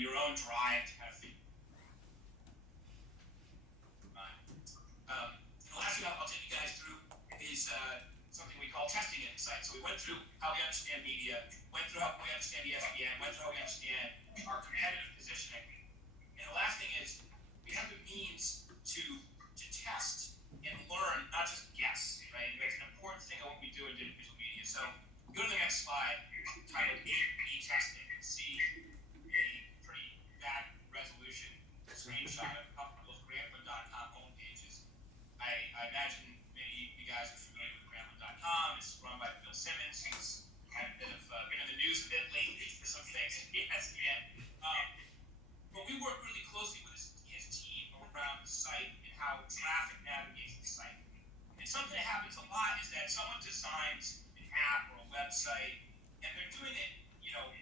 your own drive to kind of think. The last thing I'll take you guys through is something we call testing insights. So we went through how we understand media, went through how we understand ESPN, went through how we understand our competitive positioning. And the last thing is we have the means to test and learn, not just guess, right? It's an important thing of what we do in digital media. So go to the next slide, titled A/B testing. You see a pretty bad resolution screenshot of a couple of Grantland.com homepages. I imagine many of you guys are familiar with Grantland.com. It's run by Bill Simmons, who's kind of been in the news a bit lately for some things at ESPN. But we work really closely with his team around the site and how traffic navigates the site. And something that happens a lot is that someone designs an app or a website, and they're doing it,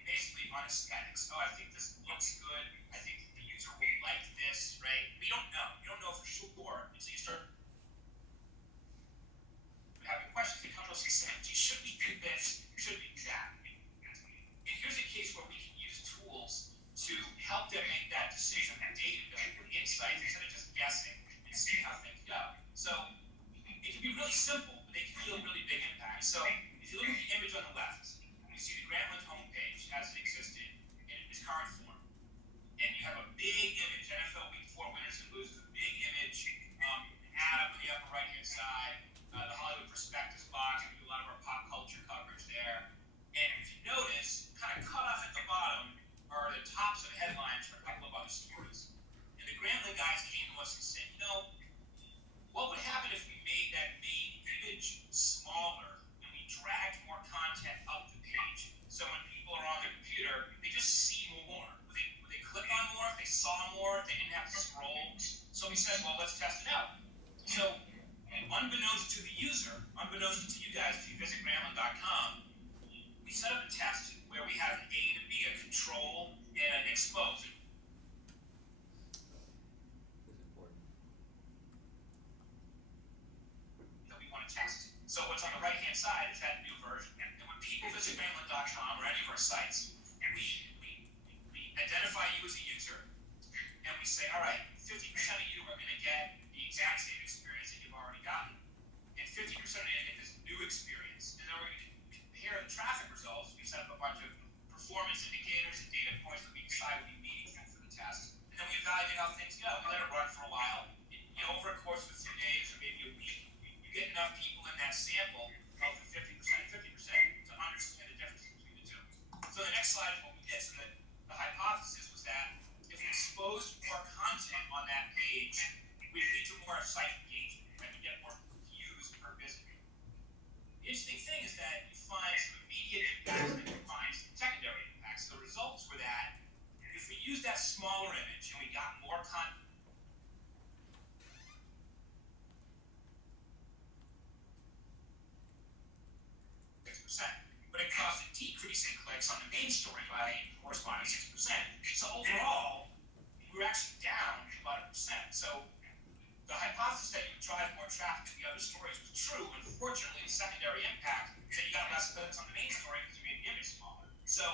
basically on aesthetics. Oh, I think this looks good. I think the user will like this, right? But you don't know. You don't know for sure until you start having questions that come to us and say, should we do this? Should we do that? And here's a case where we can use tools to help them make that decision, that data, insights, instead of just guessing and seeing how things go. So it can be really simple, but they can feel really big impact. So if you look at the image on the left, you see the Grantland homepage as it existed in its current form. And you have a big image, NFL Week 4 winners and losers, a big image, an ad up in the upper right-hand side, the Hollywood Prospectus box. We do a lot of our pop culture coverage there. And if you notice, kind of cut off at the bottom are the tops of headlines for a couple of other stories. And the Grantland guys came to us and said, what would happen if we made that main image smaller and we dragged more content up the page? So when people are on their computer, they just see more. Would they click on more if they saw more, if they didn't have to scroll? So we said, well, let's test it out. So unbeknownst to the user, unbeknownst to you guys, if you visit Grantland.com, we set up a test where we have an A and a B, a control and an expose. That we want to test. So what's on the right-hand side is that new version. And when people visit Grantland.com or any of our sites, we identify you as a user, and we say, all right, 50% of you are going to get the exact same experience that you've already gotten, and 50% are going to get this new experience. And then we're going to compare the traffic results. We set up a bunch of performance indicators and data points that we decide would be meaningful for the test, and then we evaluate how things go. We let it run for a while. Over a course of a few days or maybe a week, you get enough people in that sample of the 50% and 50% to understand the difference between the two. So the next slide is what we did. So the hypothesis was that if we exposed more content on that page, we'd lead to more site engagement, and we get more views per visitor. The interesting thing is that you find some immediate impacts and you find some secondary impacts. The results were that if we used that smaller image and we got more content, but it caused a decrease in clicks on the main story by a corresponding 6%. So overall, we were actually down about 1%. So the hypothesis that you drive more traffic to the other stories was true. Unfortunately, the secondary impact is that you got less clicks on the main story because you made the image smaller. So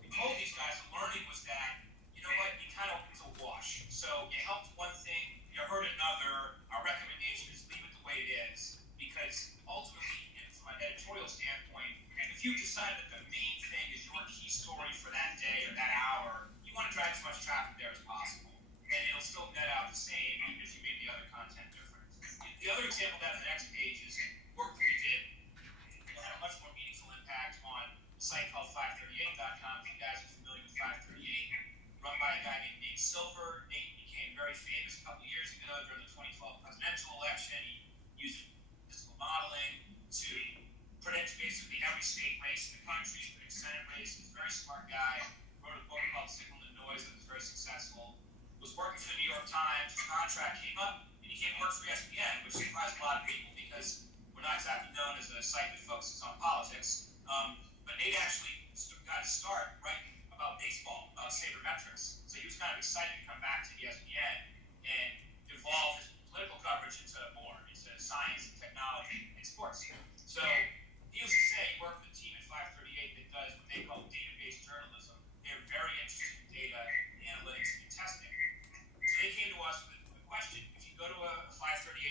we told these guys the learning was that, you know what, you kind of it's a wash. So you helped one thing, you hurt another. Our recommendation is leave it the way it is, because ultimately, from an editorial standpoint, if you decide that the main thing is your key story for that day or that hour, you want to drive as much traffic there as possible. And it'll still net out the same even if you made the other content different. The other example of that on the next page is work we did that had a much more meaningful impact on a site called 538.com. If you guys are familiar with 538, run by a guy named Nate Silver. Nate became very famous a couple years ago during the 2012 presidential election. He used statistical modeling to predict basically every state race in the country, predict Senate race. He's a very smart guy. Wrote a book called Signal to Noise that was very successful. Was working for the New York Times. His contract came up, and he came to work for ESPN, which surprised a lot of people because we're not exactly known as a site that focuses on politics. But Nate actually got his start writing about baseball, about sabermetrics. So he was kind of excited to come back to ESPN and evolve his political coverage into science and technology and sports. So needless to say, work with a team at 538 that does what they call database journalism. They're very interested in data,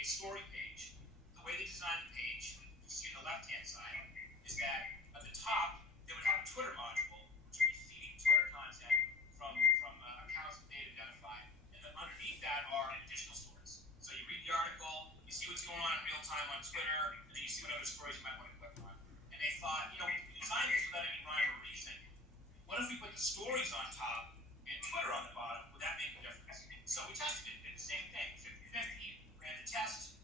story page, the way they designed the page, you see on the left-hand side, is that at the top, they would have a Twitter module, which would be feeding Twitter content from accounts that they'd identified. And then underneath that are additional stories. So you read the article, you see what's going on in real time on Twitter, and then you see what other stories you might want to click on. And they thought, we designed this without any rhyme or reason. What if we put the stories on top and Twitter on the bottom? Would that make a difference? So we tested it, did the same thing, 50-50, ran the test.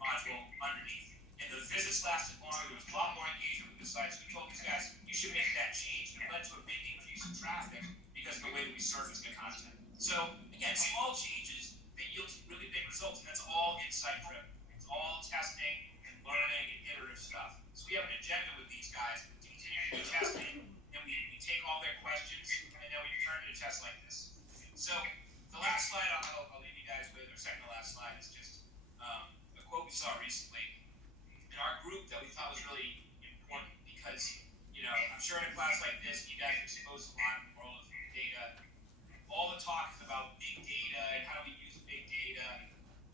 Module underneath. And the visits lasted longer, there was a lot more engagement with the site. So we told these guys, you should make that change. And it led to a big increase in traffic because of the way that we surface the content. So again, small changes that yield really big results, and that's all insight driven. It's all testing and learning and iterative stuff. So we have an agenda with these guys to continue to do testing, and we take all their questions, and then we turn into tests like this. So the last slide I'll leave you guys with, or second to last slide, is just a quote we saw recently in our group that we thought was really important because, I'm sure in a class like this, you guys are exposed to a lot in the world of data. All the talk is about big data and how do we use big data,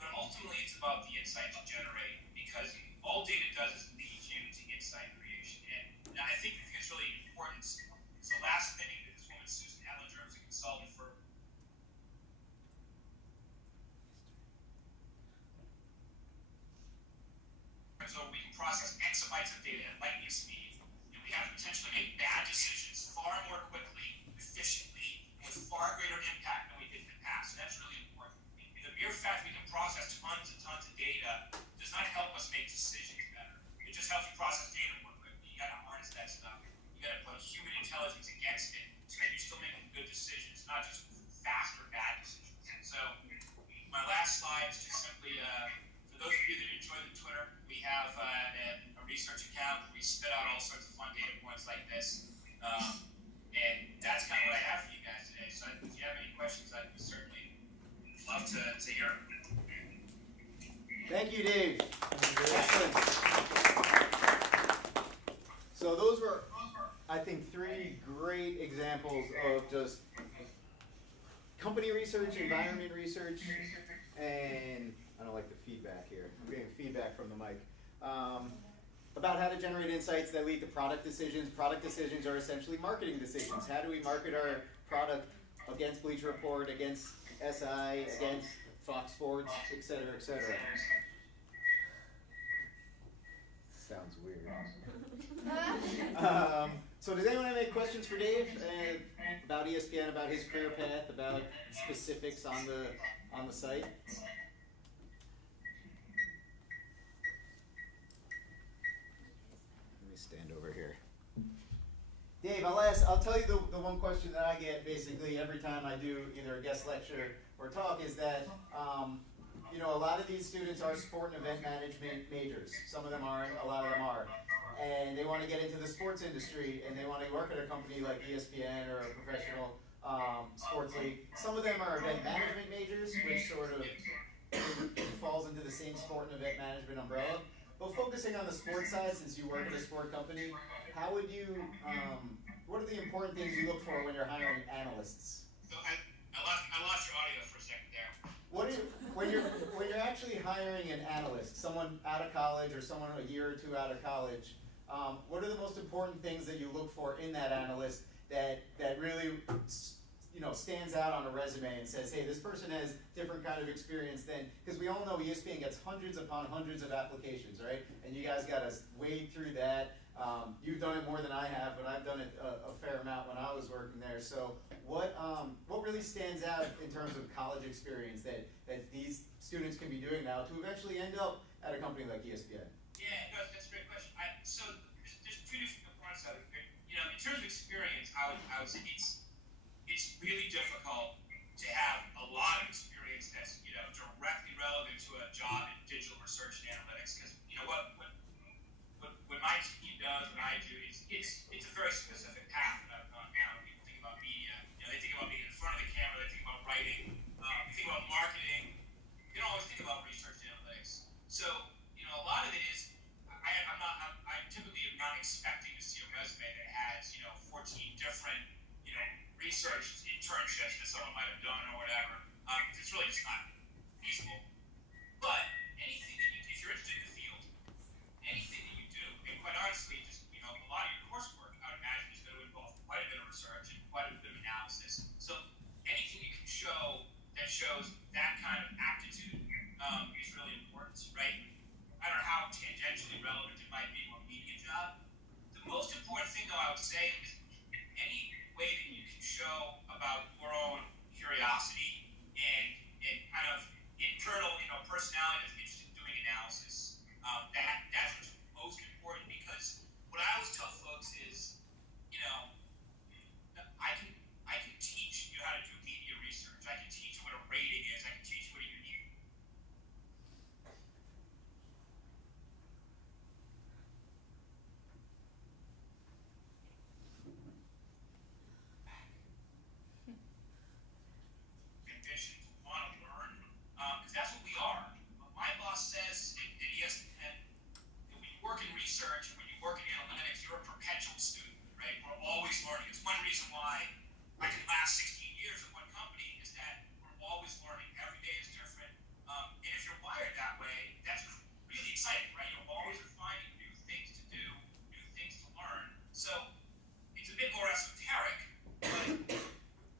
but ultimately it's about the insights you generate, because all data does is lead you to insight creation. And I think it's really important. It's the last thing that this woman, Susan Ellinger, who's a consultant for so we can process exabytes of data at lightning speed, and we have to potentially make bad decisions far more quickly, efficiently, with far greater impact than we did in the past. And that's really important. The mere fact we can process tons and tons of data does not help us make decisions better. It just helps you process data more quickly. You got to harness that stuff. You got to put human intelligence against it so that you're still making good decisions, not just fast or bad decisions. So my last slide is just simply for those of you that enjoy the Twitter, we have a research account where we spit out all sorts of fun data points like this. And that's kind of what I have for you guys today. So if you have any questions, I'd certainly love to hear them. Thank you, Dave. Excellent. So those were, I think, 3 great examples of just company research, environment research, and I don't like the feedback here. I'm getting feedback from the mic. About how to generate insights that lead to product decisions. Product decisions are essentially marketing decisions. How do we market our product against Bleacher Report, against SI, against Fox Sports, et cetera, et cetera. Sounds weird. So does anyone have any questions for Dave about ESPN, about his career path, about specifics on the site? Let me stand over here. Dave, I'll tell you the one question that I get basically every time I do either a guest lecture or talk is that a lot of these students are sport and event management majors. Some of them aren't, a lot of them are. And they want to get into the sports industry and they want to work at a company like ESPN or a professional sports league. Some of them are event management majors, which sort of falls into the same sport and event management umbrella. But focusing on the sports side, since you work at a sport company, how would you, what are the important things you look for when you're hiring analysts? So I lost your audio for a second there. When you're actually hiring an analyst, someone out of college or someone a year or 2 out of college, what are the most important things that you look for in that analyst that really stands out on a resume and says, hey, this person has different kind of experience than, because we all know ESPN gets hundreds upon hundreds of applications, right? And you guys got to wade through that. You've done it more than I have, but I've done it a fair amount when I was working there. So what really stands out in terms of college experience that these students can be doing now to eventually end up at a company like ESPN? Yeah, no, that's a great question. So there's 2 different components of it. In terms of experience, I would say it's really difficult to have a lot of experience that's directly relevant to a job in digital research and analytics, because what my team does, what I do, it's a very specific path that I've gone down. People think about media, they think about being in front of the camera, they think about writing, they think about marketing. They don't always think about research and analytics. So a lot of it is I typically am not expecting to see a resume that has 14 different it's not feasible. But anything that if you're interested in the field, anything that you do, and quite honestly, just a lot of your coursework, I would imagine, is going to involve quite a bit of research and quite a bit of analysis. So anything you can show that shows that kind of aptitude is really important, right? I don't know how tangentially relevant it might be to a media job. The most important thing, though, I would say is any way that you can show about your own curiosity and kind of internal, personality that's interested in doing analysis. That's what's most important, because what I always tell folks is, I can teach you how to do media research. I can teach you what a rating is. I can teach you what a unique. Ambition to want to learn, because that's what we are. My boss says at ESPN, when you work in research, when you work in analytics, you're a perpetual student, right? We're always learning. It's one reason why I can last 16 years at one company, is that we're always learning. Every day is different. And if you're wired that way, that's really exciting, right? You're always finding new things to do, new things to learn. So it's a bit more esoteric, but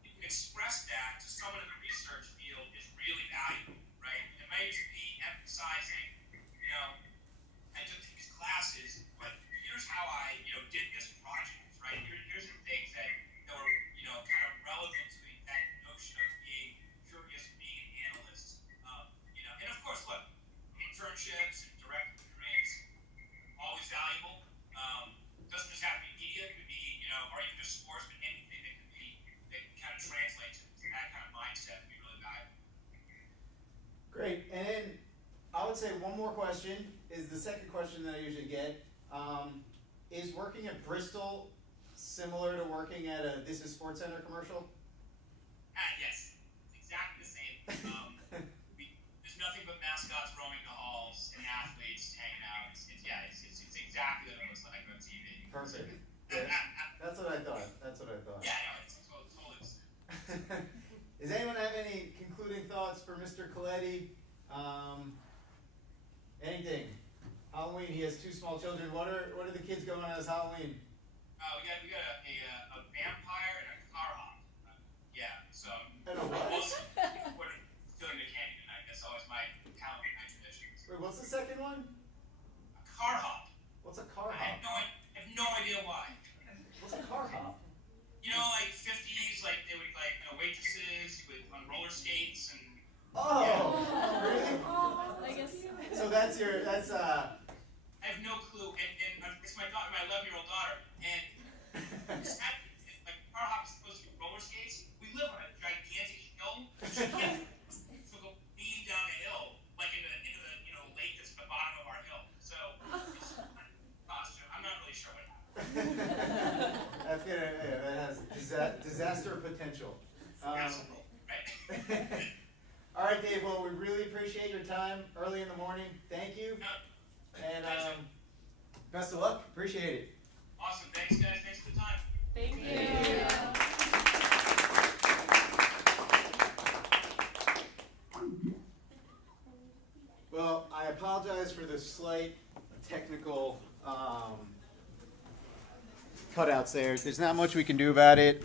you can express that to someone in the research field is really valuable, right? It may just be emphasizing, I took these classes, but here's how I, did this project, right? Here's the things that were, kind of relevant to that notion of being curious, being an analyst. And of course, look, internships and direct experience, always valuable. Doesn't just have to be media, it could be, or even just sports, but anything that can kind of translate to that kind of mindset would be really valuable. Great. And I would say one more question is the second question that I usually get. Is working at Bristol similar to working at a This Is Sports Center commercial? Yes, it's exactly the same. There's nothing but mascots roaming the halls and athletes hanging out. It's exactly what it looks like on TV. Perfect. Yeah, that's what I thought. Yeah, it's totally the same. Does anyone have any concluding thoughts for Mr. Coletti? Anything? Halloween. He has 2 small children. What are the kids going on as Halloween? We got a vampire and a car hop. So And a what? we're doing the candy tonight. That's always my Halloween night traditions. Wait, what's the second one? A car hop. What's a car I hop? have no idea why. What's a car hop? Like 50s, like they would waitresses on roller skates and. Oh, really? I guess. So that's I have no clue, and it's my daughter, my 11-year-old daughter, and like car hop is supposed to be roller skates. We live on a gigantic hill. She can't go beam down the hill like into the lake that's at the bottom of our hill. So it's costume. I'm not really sure what happened. that has disaster potential. Absolutely, right? All right, Dave. Well, we really appreciate your time early in the morning. Thank you. And best of luck. Appreciate it. Awesome. Thanks, guys. Thanks for the time. Thank you. Well, I apologize for the slight technical cutouts there. There's not much we can do about it.